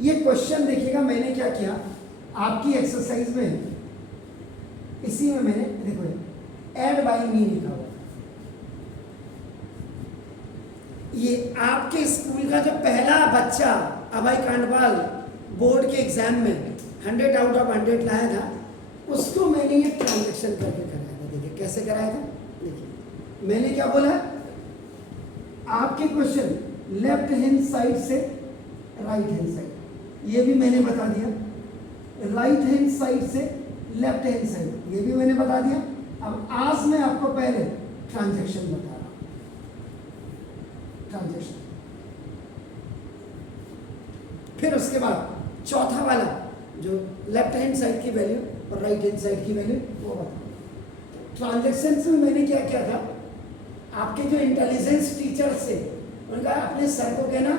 ये क्वेश्चन देखिएगा, मैंने क्या किया आपकी एक्सरसाइज में, इसी में मैंने देखो ऐड बाय मी लिखा हुआ। ये आपके स्कूल का जो पहला बच्चा अभय कांडपाल बोर्ड के एग्जाम में 100 आउट ऑफ 100 लाया था, उसको मैंने ये ट्रांजैक्शन करके कराया था। देखिए कैसे कराया था, देखिए मैंने क्या बोला, आपके क्वेश्चन लेफ्ट हैंड साइड से राइट हैंड साइड, ये भी मैंने बता दिया, राइट हैंड साइड से लेफ्ट हैंड साइड, ये भी मैंने बता दिया। अब आज मैं आपको पहले ट्रांजैक्शन बता रहा हूं, ट्रांजैक्शन। फिर उसके बाद चौथा वाला जो लेफ्ट हैंड साइड की वैल्यू और राइट हैंड साइड की वैल्यू वो बता। ट्रांजैक्शन में मैंने क्या किया था, आपके जो इंटेलिजेंस टीचर से उनका अपने सर को कहना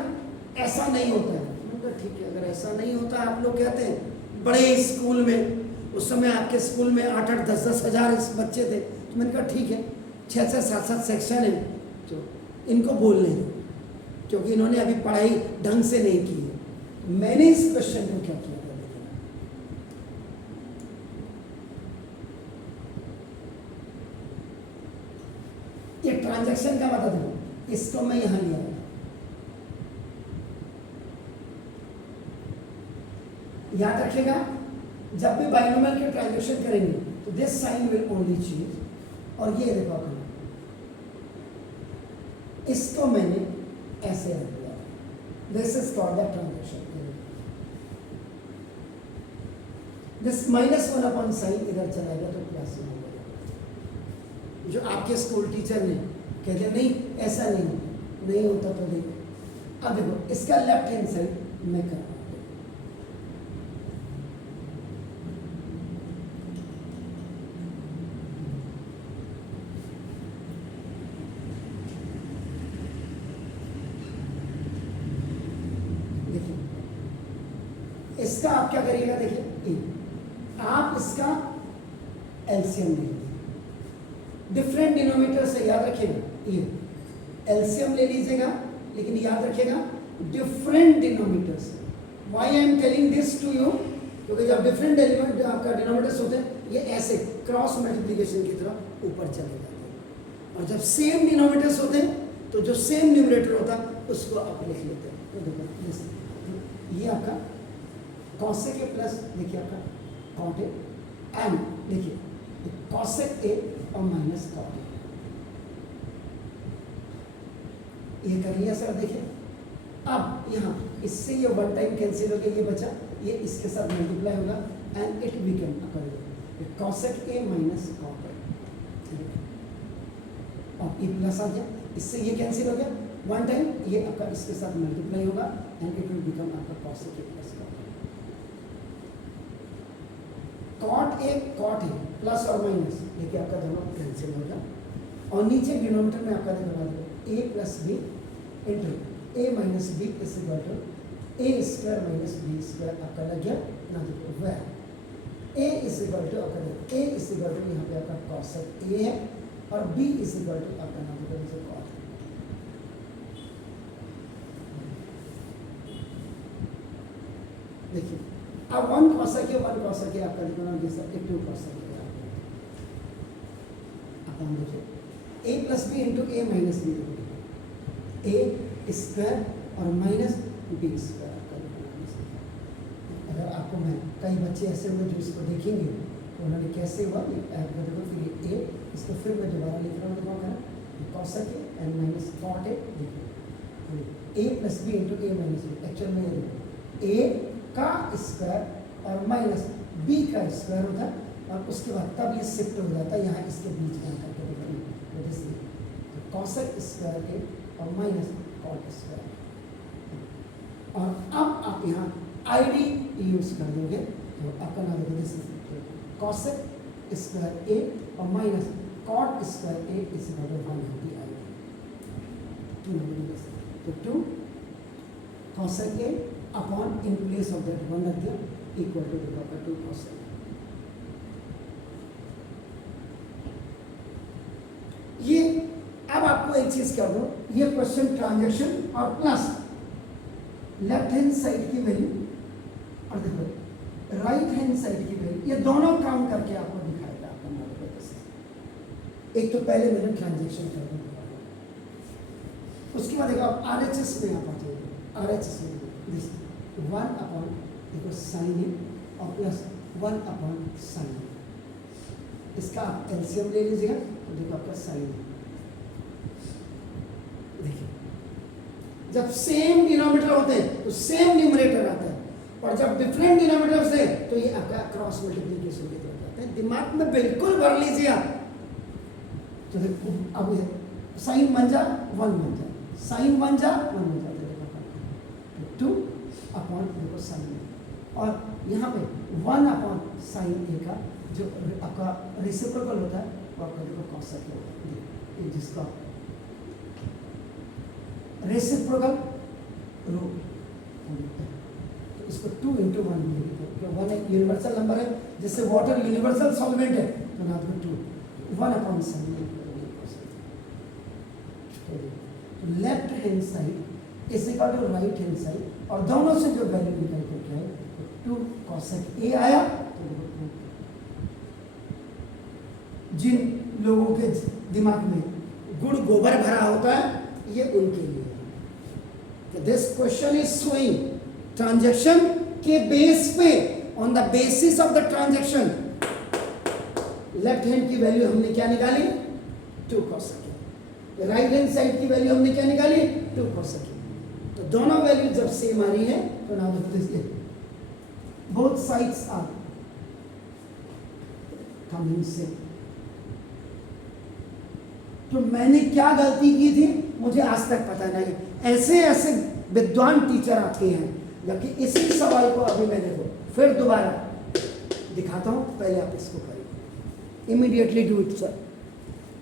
ऐसा नहीं होता है। उनका ठीक है, अगर ऐसा नहीं होता आप लोग कहते हैं, बड़े स्कूल में उस समय आपके स्कूल में 8-8, 10-10 हज़ार बच्चे थे, तो मैंने कहा ठीक है 6-6, 7-7 सेक्शन है, तो इनको बोलने दो, क्योंकि इन्होंने अभी पढ़ाई ढंग से नहीं की है। मैंने इस क्वेश्चन को क्या किया, ये ट्रांजैक्शन का बता दूं, इसको मैं यहां लिया, याद रखिएगा जब भी बाइनोमियल के ट्रांजैक्शन करेंगे तो this sign will only change, और ये देखो इसको मैंने ऐसे रख दिया, this is called the transaction. This -1 upon sine इधर चला गया तो प्लस हो गया। जो आपके स्कूल टीचर ने कहते नहीं ऐसा नहीं होता, तो देखो अब देखो इसका लेफ्ट हैंड साइड मैं कर, इसका आप क्या करिएगा, देखिए आप इसका एलसीएम ले लीजिए, डिफरेंट डिनोमिनेटर से, याद रखिएगा ये एलसीएम ले लीजिएगा, लेकिन याद रखिएगा डिफरेंट डिनोमिनेटर से। Why I am telling this to you, क्योंकि जब डिफरेंट एलिमेंट आपका डिनोमिनेटर्स होते हैं ये ऐसे क्रॉस मल्टीप्लिकेशन की तरफ ऊपर चले जाते हैं, और जब सेम डिनोमिनेटर्स होते हैं तो जो सेम न्यूमरेटर होता है उसको आप लिख लेते हैं। तो देखो ये आपका कॉसेक ए प्लस, देखिए आपका कॉट ए, एंड देखिए कॉसेक ए और माइनस कॉट ए, ये कर लिया सर। देखिए अब यहाँ इससे ये वन टाइम कैंसिल हो गया, ये बचा, ये इसके साथ मल्टीप्लाई होगा and it become cosec A minus cot A, और ये प्लस आ गया, इससे ये कैंसिल हो गया, वन टाइम ये आपका इसके साथ मल्टीप्लाई होगा एंड इट विल बिकम आपका cosec A plus cot A cot A plus और माइनस, देखिए आपका दोनों कैंसिल हो गया, और नीचे डिनोमिनेटर में आपका देखा A plus B into A minus B is equal to A square minus B square आपका लग गया ना, देखो वह ए इज इक्वल टू आपका ए इज इक्वल टू यहाँ पे आपका कॉसेक ए है और बी इज इक्वल टू आपका ना देखो कॉट। देखिए अब 1 कॉसेक है, 1 कॉसेक है आपका देखो ना, जैसा 2 कॉसेक है अपन देखिए ए plus B into A minus B, A square और माइनस बी स्क्वायर आपका देखो। अगर आपको मैं कई बच्चे ऐसे हुए जो इसको देखेंगे तो उन्होंने कैसे हुआ देखो, फिर ए इसको फिर मैं दोबारा लिख रहा हूँ, देखो cosec A and minus cot A, देखो A plus B into A minus B, actual में ए का स्क्वायर और माइनस बी का स्क्वायर होता है, और उसके बाद तब ये शिफ्ट हो जाता है यहाँ इसके बीच में करके देखिए, तो कॉसेक स्क्वायर ए और माइनस कॉट स्क्वायर, और अब आप यहाँ आईडी यूज कर दोगे तो आपका नाम देखो कॉसेक स्क्वायर ए और minus cot square A is equal to 1 होगी आईडी, तो 2 cosec A upon in place of that 1 रख दिया इक्वल टू आपका 2 कॉसेक। ये अब आपको एक चीज कर दो, ये क्वेश्चन ट्रांजैक्शन और प्लस लेफ्ट हैंड साइड की वैल्यू और देखो राइट हैंड साइड की वैल्यू, ये दोनों काम करके आपको दिखाएगा आपका मॉडल। एक तो पहले मैंने ट्रांजेक्शन करके दिखाया, उसके बाद देखो आप RHS में आप आ जाइए। RHS में दिस 1 अपॉन देखो साइन ए और प्लस 1 अपॉन साइन ए, इसका आप एलसीएम ले लीजिएगा तो देखो आपका साइन ए। देखिए जब सेम डिनोमिनेटर होते हैं तो सेम न्यूमरेटर आता है, और जब डिफरेंट डिनोमिनेटर से तो ये आपका क्रॉस मल्टीप्लिकेशन की तरफ जाते हैं। दिमाग में बिल्कुल भर लीजिए आप। तो देखो अब साइन बन जा 1 बन जा, साइन बन जा 1 बन जा, तो 2 अपॉन देखो साइन ए, और यहाँ पे 1 अपॉन साइन ए का जो आपका रेसिप्रोकल होता है वो आपका देखो कॉसेक होता है, जिसका रेसिप्रोकल रूट, तो इसको 2 into 1 क्योंकि 1 एक यूनिवर्सल नंबर है, जिससे वाटर यूनिवर्सल सॉल्वेंट है, तो ना तो 2 1 अपॉन साइन ए। तो left hand side is equal to right hand side, और दोनों से जो वैल्यू निकल के क्या है 2 कॉसेक ए आया। तो देखो जिन लोगों के दिमाग में गुड़ गोबर भरा होता है ये उनके लिए है। This question is showing transaction के बेस पे, on the basis of the transaction left hand की वैल्यू हमने क्या निकाली 2 कॉसेक, राइट हैंड साइड की वैल्यू हमने क्या निकाली 2 कॉसेक। तो दोनों वैल्यू जब सेम आ रही है तो now both sides are coming same. तो मैंने क्या गलती की थी मुझे आज तक पता नहीं। ऐसे ऐसे विद्वान टीचर आते हैं, जबकि इसी सवाल को अभी मैंने फिर दोबारा दिखाता हूं, पहले आप इसको करिए। Immediately do it sir.